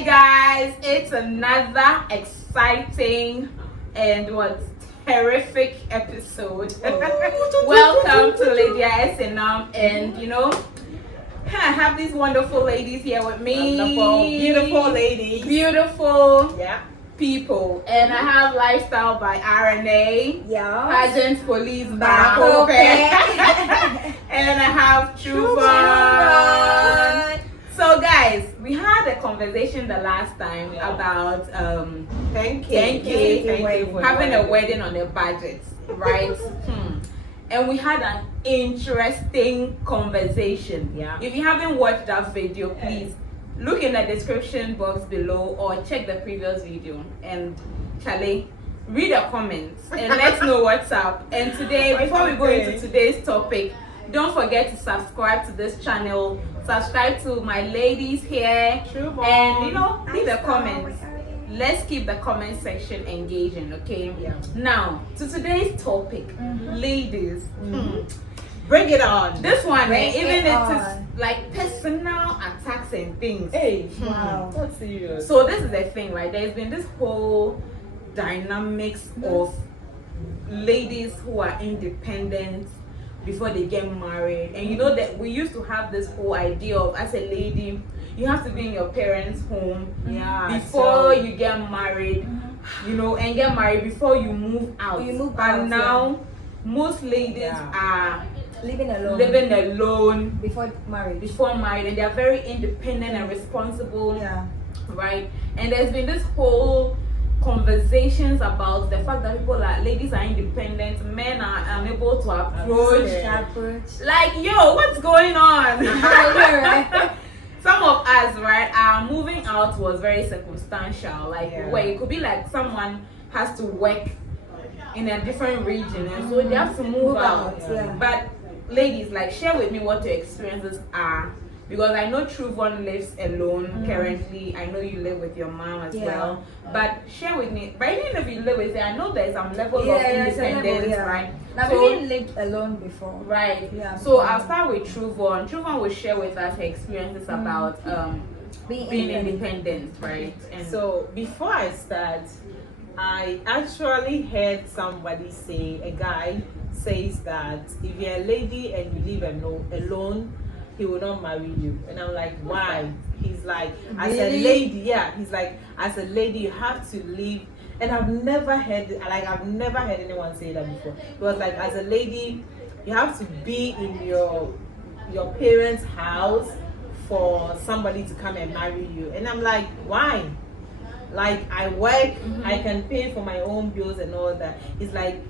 Hi guys, it's another exciting and terrific episode. Welcome to lydiaesenam, and I have these wonderful ladies here with me. Wonderful, beautiful ladies. Beautiful Yeah. people. And I have Lifestyle by RNA. Yeah. Pageant Police Back by Hope. open. And I have True Fun. So guys, we had a conversation the last time about Thank you for having a wedding on a budget, right? And we had an interesting conversation. Yeah. If you haven't watched that video, please look in the description box below or check the previous video. And Charlie, read the comments and let's know what's up. And today, before we go into today's topic, don't forget to subscribe to this channel. Subscribe to my ladies here, and leave a comment. Let's keep the comment section engaging, okay? Yeah. Now to today's topic, ladies. Bring it on. This one, Bring even it it on. is like personal attacks and things. Hey, Wow. that's serious. So this is the thing, right? There's been this whole dynamics of ladies who are independent before they get married, and you know that we used to have this whole idea of, as a lady, you have to be in your parents' home before you get married, and get married before you move out. But now most ladies are living alone before marriage. and they are very independent and responsible. Yeah. Right? And there's been this whole conversations about the fact that ladies are independent, men are unable to approach. Like, yo, what's going on? Some of us, right, our moving out was very circumstantial. Like, where it could be like someone has to work in a different region, and so they have to move out. Yeah. But ladies, like, share with me what your experiences are, because I know True One lives alone currently. I know you live with your mom as well. But share with me, but even if you live with her, I know there's some level of independence, right? Now, So, we lived alone before. right. Yeah. So I'll start with True One. True One will share with us her experiences about being independent, right? And So before I start, I actually heard somebody say, a guy says that if you're a lady and you live alone, he will not marry you. And I'm like, why? He's like, as a lady, he's like, as a lady, you have to live. And I've never heard anyone say that before. It was like, as a lady, you have to be in your parents' house for somebody to come and marry you. And I'm like, why? Like, I work, I can pay for my own bills and all that. It's like,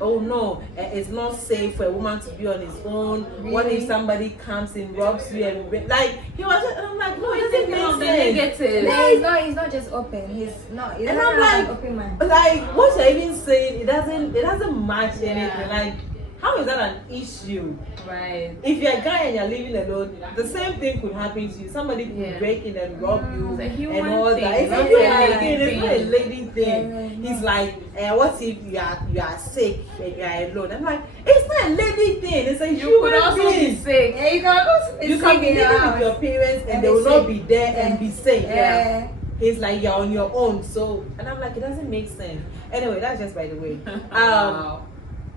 oh no, it's not safe for a woman to be on his own. Really? What if somebody comes and robs you and like he was? And I'm like, no, it doesn't make sense. He's not just open. He's not. He's and not I'm like, an open man. Like, what you're even saying, it doesn't match anything. Like, how is that an issue? right. If you're a guy and you're living alone, the same thing could happen to you. Somebody could break in and rob you It's a human and all thing. that. It's Not a human a thing. It's not a lady thing. Yeah. It's like, what if you are sick and you are alone? I'm like, it's not a lady thing. It's a You could human also be thing. sick. Yeah, you can also be You can be sick in your living with house. your parents and And they be will not sick. be there and be safe. Yeah. It's like you're on your own. So, and I'm like, it doesn't make sense. Anyway, that's just by the way. Wow.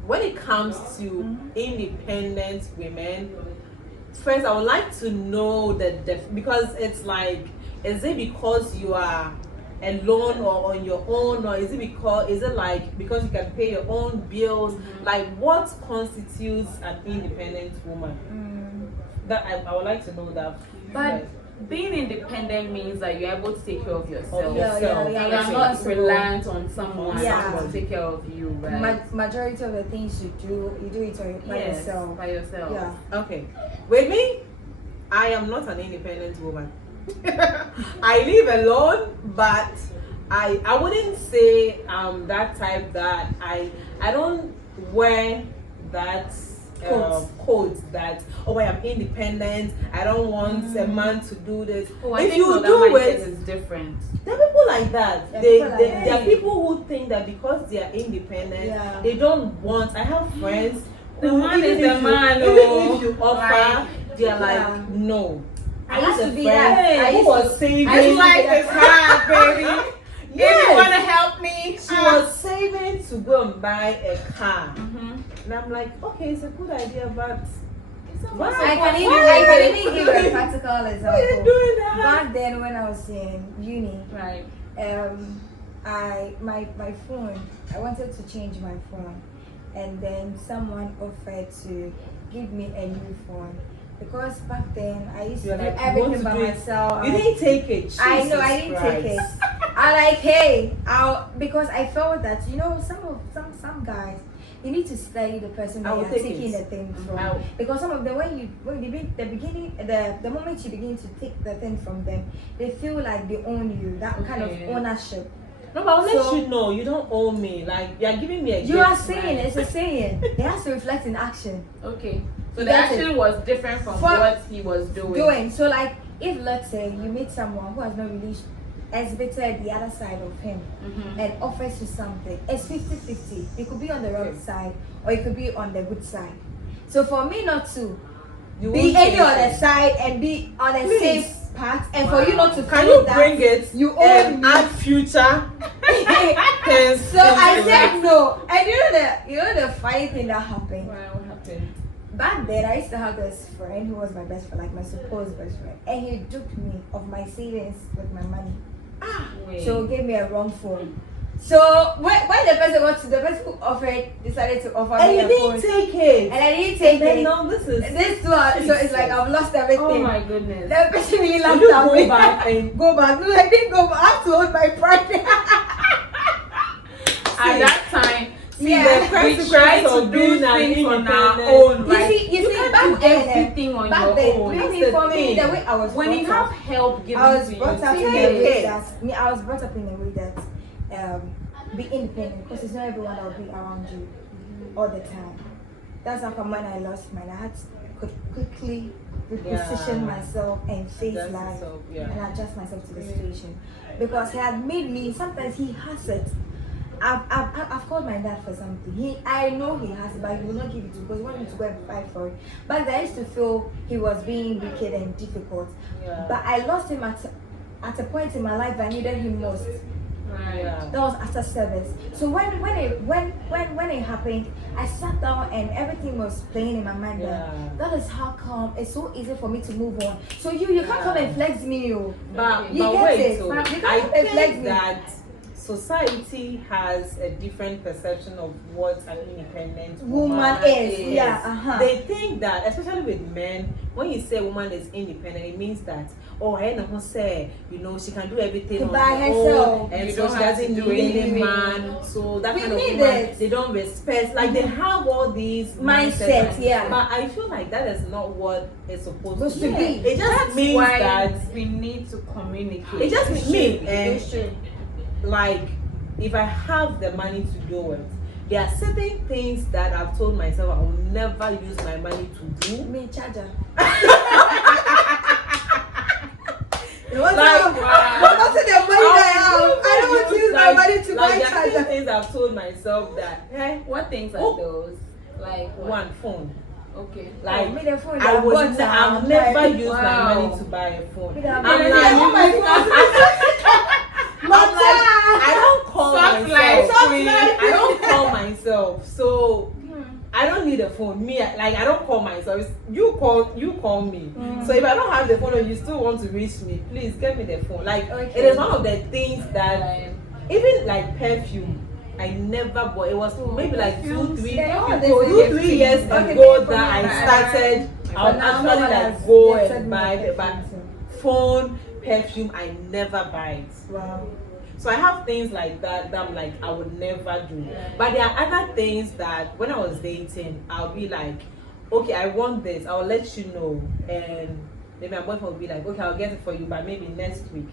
When it comes to independent women, first I would like to know because it's like, is it because you are alone or on your own, or is it because you can pay your own bills? Like, what constitutes an independent woman? That I would like to know that. But being independent means that you're able to take care of yourself. Yeah. And you're not reliant on someone to take care of you, right? Majority of the things you do it by yourself. By yourself. Yeah. Okay. With me, I am not an independent woman. I live alone, but I wouldn't say that type that I don't wear that quote that I am independent. I don't want a man to do this. If you do it, is different. There are people like that. There are people who think that because they are independent, they don't want. I have friends. The man is the man. Even if you offer, they are like, no. I used to be friend that. I who used was to- saving. I life is hard, baby. If you wanna help me, She was saving to go and buy a car. Mm-hmm. And I'm like, okay, it's a good idea, but why? I can even give a practical Why are you example. doing that? Back then when I was in uni, Right. My phone, I wanted to change my phone, and then someone offered to give me a new phone. Because back then I used to You're do like, you everything want to by do it. myself. You didn't take it. I know I didn't take it. I like, hey, because I felt that some guys, you need to study the person that you're taking the thing from. Because some of them, the moment you begin to take the thing from them, they feel like they own you. That kind of ownership. No, but I'll let you know you don't owe me. Like you're giving me a gift. You are saying it's a saying. It has to reflect in action. Okay. So the action was different from what he was doing. So like, if let's say you meet someone who has not really exhibited the other side of him and offers you something, it's 50-50. It could be on the wrong side or it could be on the good side. So for me not to be any other side and be on a safe part, and for you not to feel that bring it you own me. add future tense. So I said no. And you know the funny thing that happened. Wow, what happened? Back then, I used to have this friend who was my best friend, like my supposed best friend, and he duped me of my savings with my money. So gave me a wrong phone. So when the person who offered decided to offer me a phone, and you didn't take it, and I didn't take it. No, this one. So it's like I've lost everything. Oh my goodness. The person really laughed you at go me. back and Go back. No, I didn't go back. I have to hold my pride. At that time, the consequence of being an things on our independent. own, right? You see, can't back do then, everything on back your then, own. maybe for me, the way I was When brought you up, have help given I was to you, brought up in a take way it. that I was brought up in a way that be independent, because it's not everyone that will be around you all the time. That's how come when I lost mine, I had to quickly reposition myself and face life and adjust myself to the situation, because he had made me. Sometimes he has it. I've called my dad for something. I know he has it, but he will not give it to me because he wanted me to go and fight for it. But I used to feel he was being wicked and difficult. But I lost him at a point in my life I needed him most. Right. That was after service. So when it happened, I sat down and everything was playing in my mind. That is how come it's so easy for me to move on. So you can't come and flex me, you. But You get wait, it. so But you I can't come and flex think me. that society has a different perception of what an independent Woman is. They think that, especially with men, when you say woman is independent, it means that she can do everything By on her herself. own, and You so don't she have doesn't to do need any anything. man. So that We kind of need woman, it. they don't respect. Like they have all these Mindset, mindsets. But I feel like that is not what it's supposed to be. be. It just That's means why that we need to communicate. it just means and like if I have the money to do it, there are certain things that I've told myself I will never use my money to do. Me charger. Like, I don't want to use my money to buy there are certain charger. things I've told myself that What things are those? Like what? one phone. Okay. Like Me the phone I that was bought I've am, never like, used my money to buy a phone. Me that I'm bought like, am. oh my God. I'm like, I don't call Soft myself. life queen. I don't call myself. So I don't need a phone. I don't call myself. It's, you call me. So if I don't have the phone and you still want to reach me, please get me the phone. Like it is one of the things that even like perfume. I never bought. It was maybe like 2-3 years ago that I started. I would actually like go and buy it. But phone, perfume, I never buy it. Wow. So I have things like that I'm like I would never do. But there are other things that when I was dating, I'll be like, okay, I want this. I'll let you know, and then my boyfriend will be like, okay, I'll get it for you, but maybe next week.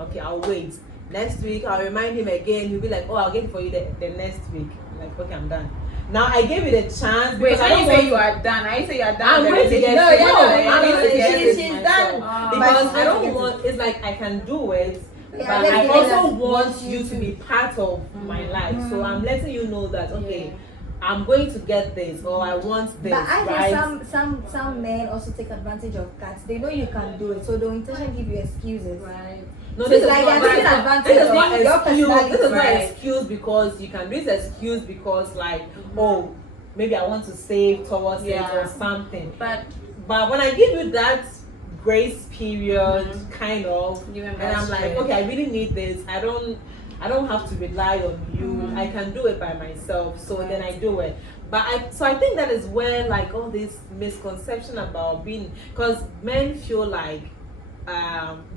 Okay, I'll wait. Next week, I'll remind him again. He'll be like, oh, I'll get it for you the next week. I'm like, okay, I'm done. Now I gave it a chance. Wait, I when you say you are done, I say you are done. I'm going to get No, it. yeah, I'm going to get it she's myself. done. Because But I don't want. It's like I can do it. Yeah, But I let's also give it want a- you to be part of my life. So I'm letting you know that okay, I'm going to get this or I want this. But I right? think some men also take advantage of that. They know you can do it, so they'll intentionally give you excuses. Right. No, So this it's is like not, they're taking this advantage is of not your excuse. personality. This is not Right. excuse because you can do this excuse because like, oh, maybe I want to save towards it or something. But when I give you that grace period, kind of, Give him and that I'm like, strength. okay, I really need this. I don't have to rely on you. I can do it by myself. So then I do it. But I think that is where like all this misconception about being, because men feel like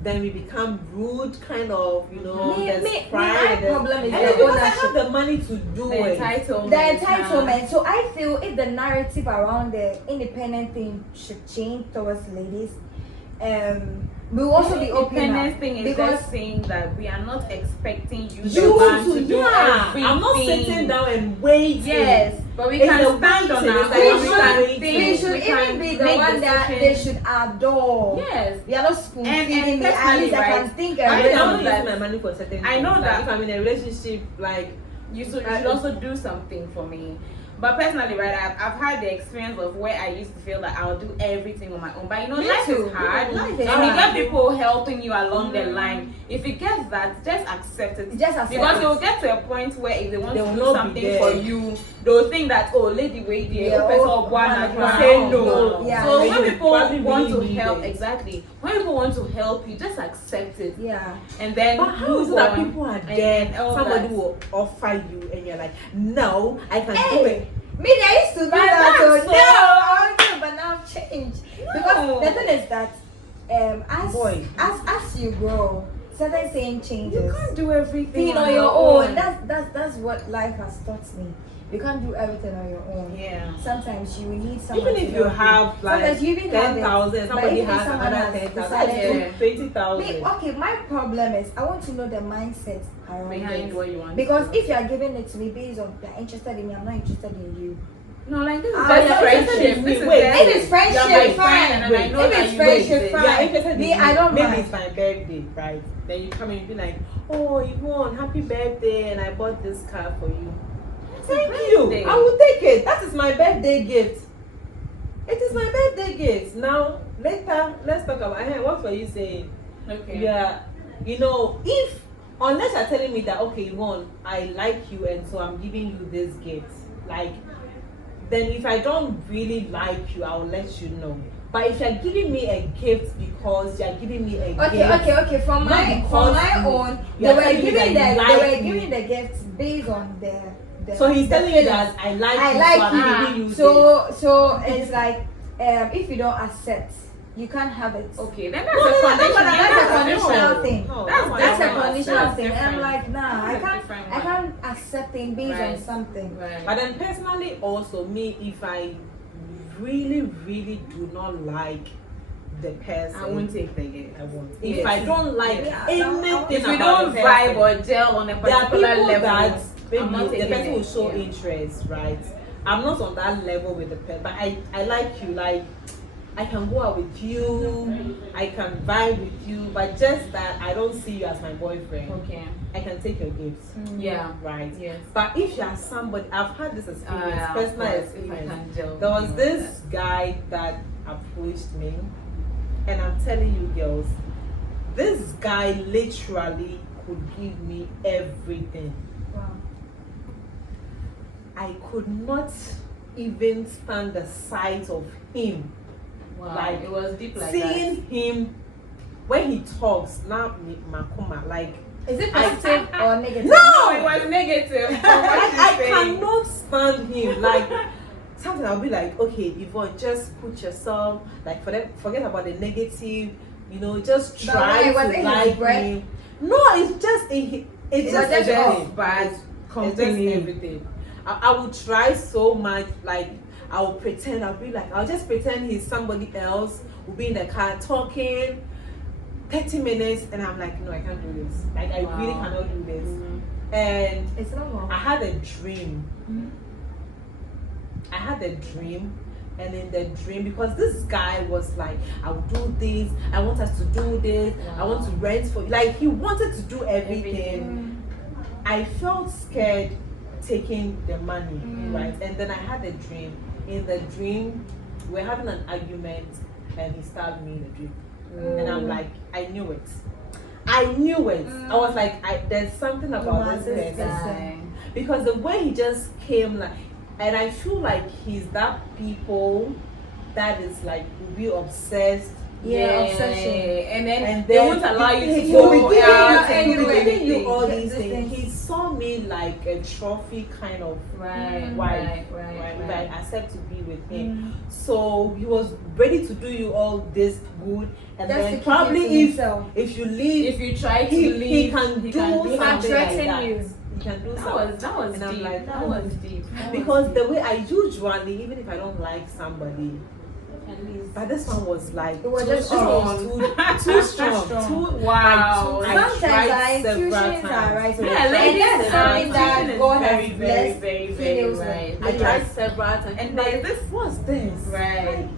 then we become rude, kind of, you know. There's pride. My problem is and the because I ownership. have the money to do the it. entitlement. The entitlement. So I feel if the narrative around the independent thing should change towards ladies, we'll also be open Independence up. thing is Because just saying that we are not expecting you, You the man, to do yeah. everything. I'm not sitting down and waiting. Yes, but we It's can the stand on waiting, our it's like own. I'm We not can waiting. think. we should we even can be the make one that decisions. they should adore. Yes. We are not spoon And feeding me. At personally, least I right, can think I I'm know not that- using my money for certain I things. know Like, that- if I'm in a relationship, like You should also do something for me. But personally, right, I've had the experience of where I used to feel that I'll do everything on my own. But you know, Me life too. is hard. Life And is you hard. get people helping you along the line. If you get that, just accept it. Just accept because it. you'll get to a point where if they want They to will do not be something there. for you, they'll think that, oh, lady, wait there, Yeah, person oh, or one, one, you one. say No, no. yeah. So And when you people probably want to really need help, it. exactly. When people want to help you, just accept it. Yeah. And then But how is move it that on, people are and there? then all Somebody that. will offer you, and you're like, no, I can do Hey, it. me, I used to do But that. that's So, so- no, I want to, but now I've changed. No. Because the thing is that, Boy. as you grow, certain things changes. You can't do everything Being on your own. That's what life has taught me. You can't do everything on your own. Yeah. Sometimes you will need someone. Even if you have like Sometimes you even have it, 10,000, but somebody even if has someone another has 10,000, decided to- 20,000. Okay, my problem is I want to know the mindset around Behind it. what you want. Because to do. if you are giving it to me based on you're interested in me, I'm not interested in you. No, like this is I'm just not friendship. interested. This is Wait, just- If it's friendship, you're my fine. friend, and I know If that it's you friendship, wait. fine. You are interested in Me, I don't maybe mind. it's my birthday, right? Then you come and be like, oh, Yvonne, happy birthday, and I bought this car for you. Thank you. birthday. I will take it. That is my birthday gift. It is my birthday gift. Now, later, let's talk about what were you saying? Okay. Yeah, you know, unless you're telling me that, okay, Yvonne, I like you, and so I'm giving you this gift, like, then if I don't really like you, I'll let you know. But if you're giving me a gift because you're giving me a gift, Okay. From not my because own, you they are were telling me giving that you they like were me. giving the gifts based on the so he's telling you feelings. that I like I you, like so I'm you. giving you this. So it's like if you don't accept, you can't have it. Okay, then that's No, a no, condition. that's a different. conditional thing. No, That's That's a different. conditional That's thing. And I'm different. like, nah, I That's a can't. different I one. can't accept things based on Right. something. Right. But then personally, also me, if I really, really do not like the person, I won't take the gift. I won't. Yes. If I don't like Yeah, anything If we about don't the vibe person, or gel on a there are particular people level, that I'm not maybe the taking person will it. show Yeah. interest, right? I'm not on that level with the person, but I like you. Like, I can go out with you, I can vibe with you, but just that I don't see you as my boyfriend. Okay. I can take your gifts, Yeah. right? Yes. But if you are somebody, I've had this experience, Of personal course, if I experience. can gel There was with this guy that approached me, and I'm telling you, girls, this guy literally could give me everything. Wow. I could not even stand the sight of him. Wow. Like, it was deep like Seeing him when he talks, now Makuma, like Is it positive or negative? No, it was negative. I cannot stand him. Like, sometimes I'll be like, okay, Yvonne, just put yourself, like, forget about the negative, you know, just But try why? Was it to his like breath? me. No, it's just it's just just everything. off, but It's just company. everything. I will try so much, like, I will pretend, I'll just pretend he's somebody else. We'll be in the car talking 30 minutes, and I'm like, no, I can't do this. Like, I really Wow. cannot do this. Mhm. And It's normal. I had a dream. Mhm. I had a dream, and in the dream, because this guy was like, I'll do this, I want us to do this, I want to rent for you. Like, he wanted to do everything. Mm. I felt scared taking the money, right? And then I had a dream. In the dream, we're having an argument, and he stabbed me in the dream. And I'm like, I knew it. I knew it. I was like, there's something about this person. Because the way he just came, like, and I feel like he's that people that is like, will be obsessed. Obsession. And then they won't allow you to he'll go be out giving and do you all anything. these things. He saw me like a trophy kind of wife. If I accept to be with him. So he was ready to do you all this good, and Just then probably if you leave, If you try to he leave, can do something like threaten that. you. He can do that something. was And I'm deep. like, That was deep. Because the way I usually, even if I don't like somebody, but this one was like It was too just strong, too strong, too wow. I Sometimes tried several intuitions times. are right. Yeah, and ladies, that's something that God very, has very, blessed very, very females with. right. I tried several times. And there's this what's this? right. Like,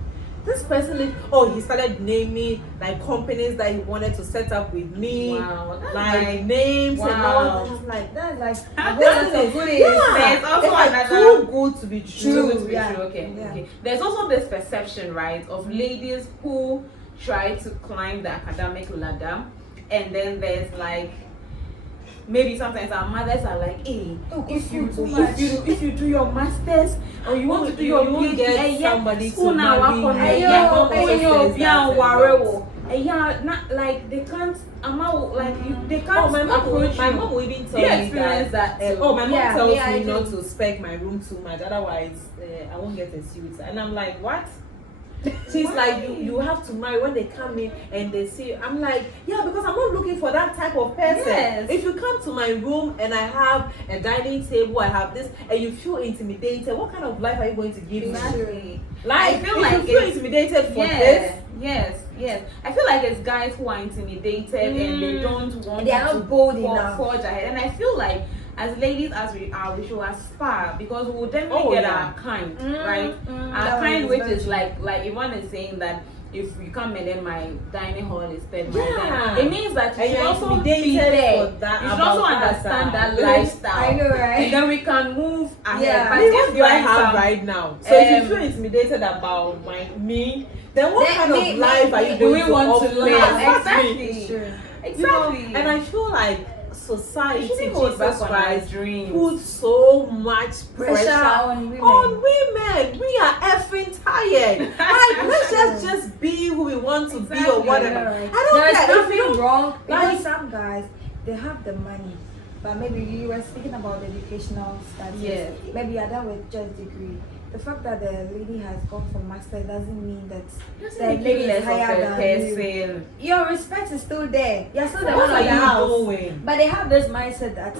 this person, he started naming like companies that he wanted to set up with me. Wow, that's like names and all. wow. And I'm like, That's like That's so it. good. There's also it's like another- too good to be True, true. to be yeah. true. Okay, Yeah. okay. There's also this perception, right, of ladies who try to climb the academic ladder, and then there's like maybe sometimes our mothers are like, hey, if you do your masters or you want to do your won't PhD, get somebody school to now marry you. yeah, Yes, yeah, not like they can't. They can't Oh, my mom will approach even you. tell Do you me experience that too? my mom Yeah, tells I me not do. to spec my room too much, otherwise I won't get a suit. And I'm like, what? She's like, you have to marry when they come in and they see you. I'm like, yeah, because I'm not looking for that type of person. Yes. If you come to my room and I have a dining table, I have this, and you feel intimidated, what kind of life are you going to give me? Exactly. Like, I feel if like you feel it's- intimidated for this, Yes. I feel like it's guys who are intimidated and they don't want They are to not bold enough. forge ahead. And I feel like as ladies, as we are, we should aspire because we will definitely get our kind, right? Our That kind, one which is is like Yvonne is saying that if you come and then my dining hall is third, Yeah. it means that you And should you're also be intimidated there. for that, You should about also that understand that side. lifestyle. I know, right? And then we can move ahead. Yeah. But I mean, what if do I like have some- right now? So if you feel Um, intimidated about me, then what Then kind of me- life are you me- going we to want to offer? live. Exactly. It's true. Exactly. You know, and I feel like society, We shouldn't hold back Jesus on our Christ, dreams. put so much pressure on women. on women. We are effing tired. Like, let's just be who we want to be or Exactly. whatever. Right. I don't There's care. If nothing you don't- wrong because like- some guys they have the money, but maybe you were speaking about the educational status. Yes. Maybe you're done with just degree. The fact that the lady has gone for master doesn't mean that Doesn't the make you lady less is of higher a than you. person. Your respect is still there. You're still the What one are of the you house. doing? But they have this mindset that,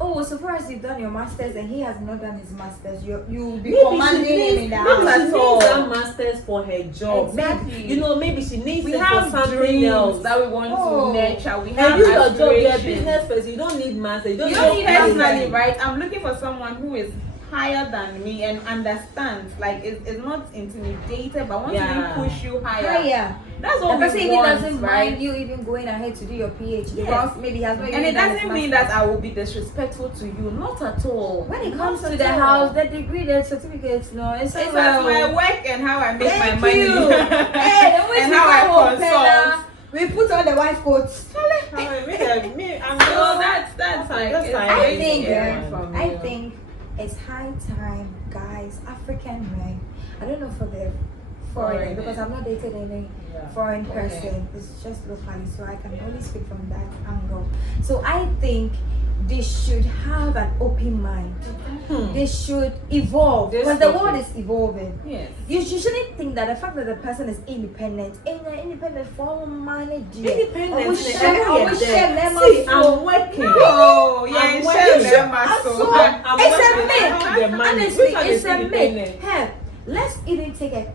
oh, so far as you've done your masters and he has not done his masters, you'll be commanding him in the maybe house. she at all. needs that masters for her job. Exactly. Maybe, maybe she needs We it have for something dreams else. that we want Oh. to nurture. We And have you your job, you're a aspirations. business person. You don't need masters. You don't You need personally, anything. right? I'm looking for someone who is higher than me and understands. Like, is not intimidated, but wants to Yeah. even push you higher. Higher. That's The all person we even want, doesn't right? mind you even going ahead to do your PhD Yes. because maybe he has not And even it done his doesn't mean masters. that I will be disrespectful to you. Not at all. When it Not comes to at the all. house, the degree, the certificates, no, it's It's well. my work and how I make Thank my money. you. Hey, the way and we how come home, I consult. we put on the white coats. I'm So that's like just it's like- I very think, different from I you. think it's high time, guys, African men. I don't know for the foreign Foreign. because I've not dated any foreign Okay. person. It's just locally, so I can only speak from that angle. So I think they should have an open mind. They should evolve Just because the open. world is evolving. Yes. You shouldn't think that the fact that the person is independent, independent for manage. Independent. See, I'm working. Oh, yeah, I'm share working. them I'm so. so- I'm It's a working. I have the myth. money. Honestly, Which one it's is a independent? myth. Hey, let's even take a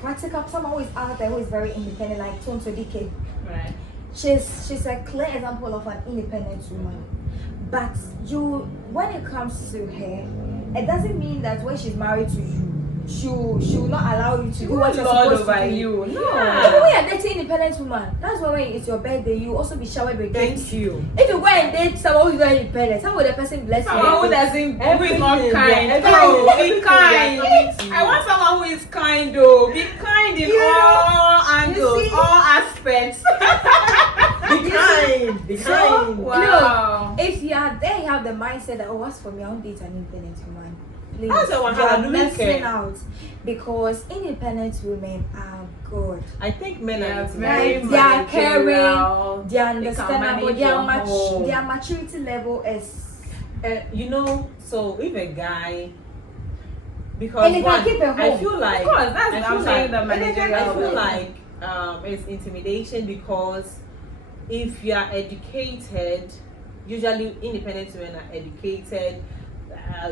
practical. Someone who is out there who is very independent, like Tonto DK. Right. She's a clear example of an independent woman. But when it comes to her, it doesn't mean that when she's married to you, she will not allow you to She do what won't you're lord supposed over to do. you. No. Yeah. Even when you're dating independent woman, that's why when it's your birthday, you also be showered with gifts. Thank you. If you go and date someone who's not independent, how would the person bless you? Someone who doesn't, who is not Everything, kind. yeah, Oh, be everything kind. they are coming to I you. want someone who is kind, though. Be kind in all angles, see? all aspects. Be kind. Be So, kind. Wow. Look, if you are there, you have the mindset that, oh, what's for me? I won't date an independent woman. Please, That's the one you are how I do missing care. out because independent women are good. I think men Yeah, are very intimidated. They are caring, managerial. they are They can understandable, manage your home. their maturity level is. You know, so if a guy, because And they can one, keep a I home. feel like, Of course, that's I what I'm feel saying, like- the managerial I feel level. like it's intimidation because if you are educated, usually independent women are educated,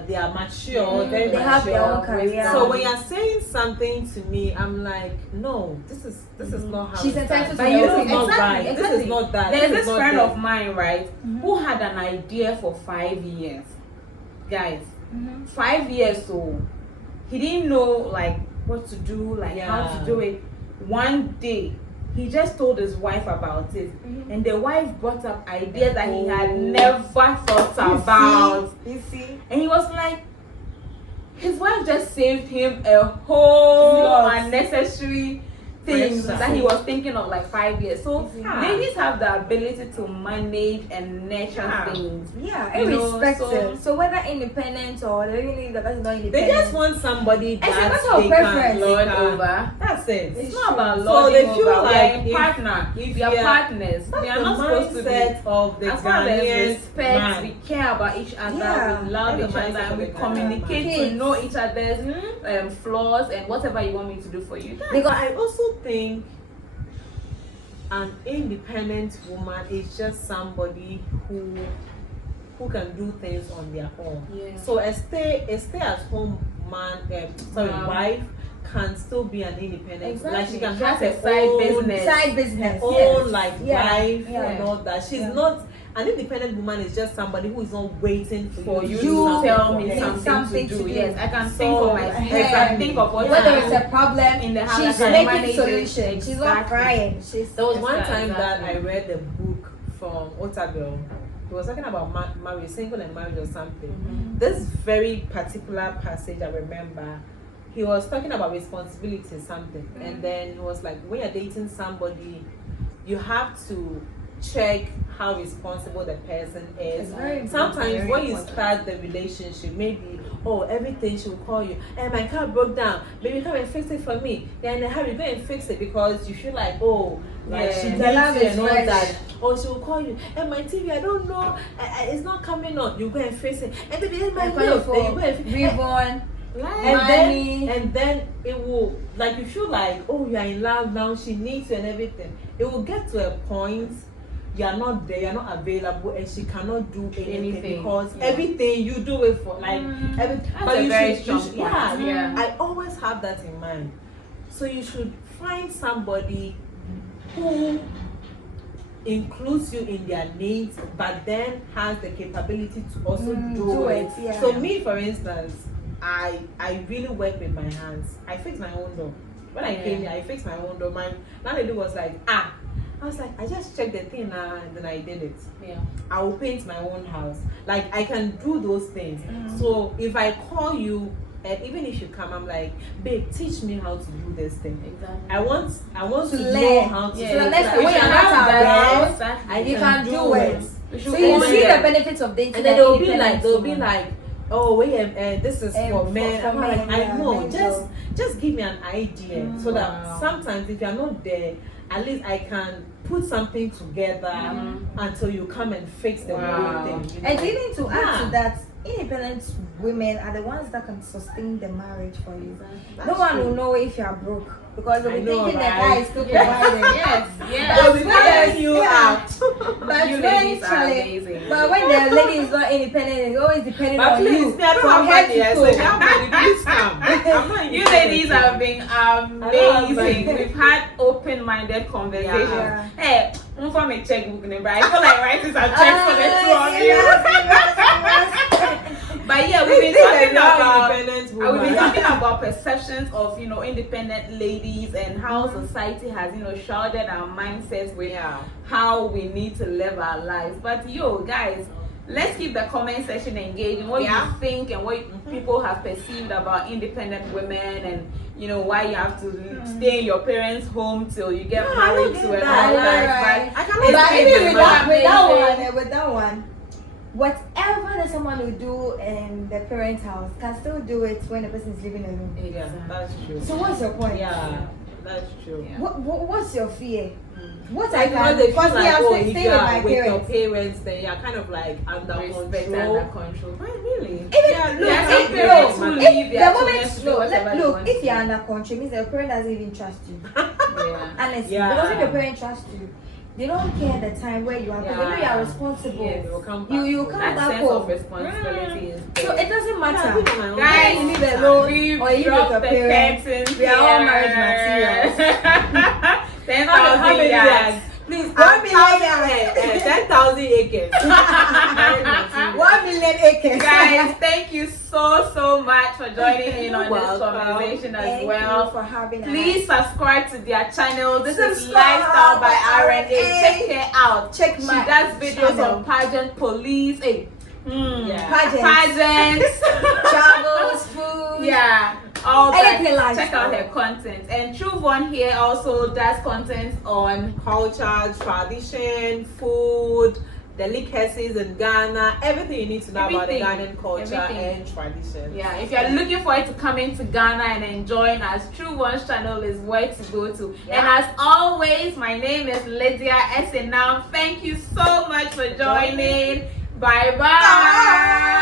they are mature, very They mature. have their own career. So when you're saying something to me, I'm like, no, this is not how. She's it's done. entitled to But you This know, is not exactly, right. This is not that. There's This this is not friend that. of mine, right, who had an idea for 5 years. Guys, 5 years, so he didn't know like what to do, like how Yeah. to do it. One day, he just told his wife about it, and the wife brought up ideas that he had never thought about. You see? And he was like, his wife just saved him a whole Yes. unnecessary things Pressure. that he was thinking of like 5 years. So Yeah. ladies have the ability to manage and nurture Yeah. things. Yeah, You know, irrespective. So whether independent or they really the person not They independent. just want somebody It's a that matter of they preference. can Lord they can- over. That's it. It's not about So lording they feel over. We are like in if- partner. if We are you are- partners. That's We are the not supposed to be. mindset of the As far as there's Ghanaian respect, man. we care about each other, Yeah. we love That's each the other, mindset and we of the Ghanaian communicate man. to know each other's flaws and whatever you want me to do for you. Because I also think an independent woman is just somebody who can do things on their own. Yeah. So a stay at home man, wife can still be an independent. Like she can have Just her a side own business. side business. own yes. like Yeah, life yeah. and all that. She's Yeah. not an independent woman. Is just somebody who is not waiting For to you do to something tell for me her. something to do. Yes, I can think So, of my I yeah. can think of what Whether to it's do a problem, in the house. she's I can making manage it. solutions. She's not Exactly. crying. She's There was one Exactly. time that I read the book from Otabil. He was talking about marriage, single and marriage or something. This very particular passage I remember, he was talking about responsibility something, and then he was like, when you're dating somebody, you have to check how responsible the person is. It's very important, Sometimes very when you important. start the relationship, maybe everything she will call you, and my car broke down, baby come and fix it for me. Then in a hurry, go and fix it because you feel like Yeah. she The needs love you is and all fresh. that. Or she will call you, and my TV, I don't know, it's not coming on. You go and fix it, and baby, it's my I'm milk. for Then you go and fix it. reborn. And then it will, like, you feel like, oh, you are in love now, she needs you and everything. It will get to a point you are not there, you are not available, and she cannot do anything because everything you do it for, like, everything. That's But a you very should, strong you should point. Yeah. I always have that in mind. So you should find somebody who includes you in their needs, but then has the capability to also do it. Yeah. So me, for instance, I really work with my hands. I fix my own door. When I came here, I fixed my own door. My landlady was like, I was like, I just checked the thing and then I did it. Yeah. I will paint my own house. Like, I can do those things. So if I call you, and even if you come, I'm like, babe, teach me how to do this thing. Exactly. I want To to know learn. how to Yeah. do So the it. next time If when you you're have not that, around, Exactly. I you can do it. We should So you own see it. the benefits of dating. and then an they'll be independent like, woman. oh wait, this is for For men. I'm men, like, I yeah, know. men Just give me an idea so that Wow. sometimes if you're not there, at least I can put something together until you come and fix the Wow. whole thing. You know? And even to add Yeah. to that, independent women are the ones that can sustain the marriage for you. That's No one true. will know if you are broke because they'll I be know, thinking the right? guy is still Yes. providing. Yes. They'll Yes. be calling you Yeah. out. But You when ladies are Charlie, amazing. but when the lady is not independent, it's always depending But on please, you me, I don't from have head money. I to say, if you toe. have money, please come. I'm not You ladies have been have amazing. money. We've had open-minded conversations. Yeah. Hey, I'm from a checkbook, but I feel like writing some checks for the two of you. Yes. But yeah, we've been These are talking not about independent I will be much. talking about perceptions of independent ladies and how society has shrouded our mindsets with how we need to live our lives. But guys, let's keep the comment section engaged in what you think and what people have perceived about independent women, and why you have to stay in your parents' home till you get married to and all that. But even with that one, whatever that someone will do in the parents' house can still do it when the person is living alone. Yeah, that's true. So what's your point? Yeah, that's true. Yeah. What's your fear? What Like, I can, they feel firstly, like, I'm if staying you with are my with your parents. parents, then you're kind of like under Respect control. under control. Right, really? Even There are some if, parents who no, leave if their the children moment to do whatever they look, want if to. you're under control, means the parent doesn't even trust you. Yeah. Honestly, Yeah. because if your parent trusts you, they don't care the time where you are. Because they know you are responsible. Yeah, they will come back. You come That back sense of home. responsibility is So there. it doesn't Yeah, I matter. think on my own Guys, you live time. alone we or you live dropped with the your parents. curtains We are all here. marriage materials. 10,000 How many yards. yards? Please, 1 million 10,000 acres. 1 million acres. Guys, thank you so much for joining in on You're this welcome. conversation as Thank you well. for having us. Please subscribe to their channel. This is Subscribe Lifestyle by by RNA. Check her out. Check She my does videos channel. on pageant police. Hey. Yeah. Pageants. Travels, food. Yeah. All that. Anything like Check out her content. And True One here also does content on Culture, tradition, food, delicacies in Ghana, everything you need to know about the Everything. Ghanaian culture Everything. and tradition. Yeah, if you're looking forward to coming to Ghana and enjoying us, True One's channel is where to go to. Yeah. And as always, my name is lydiaesenam. Thank you so much for joining. Bye bye.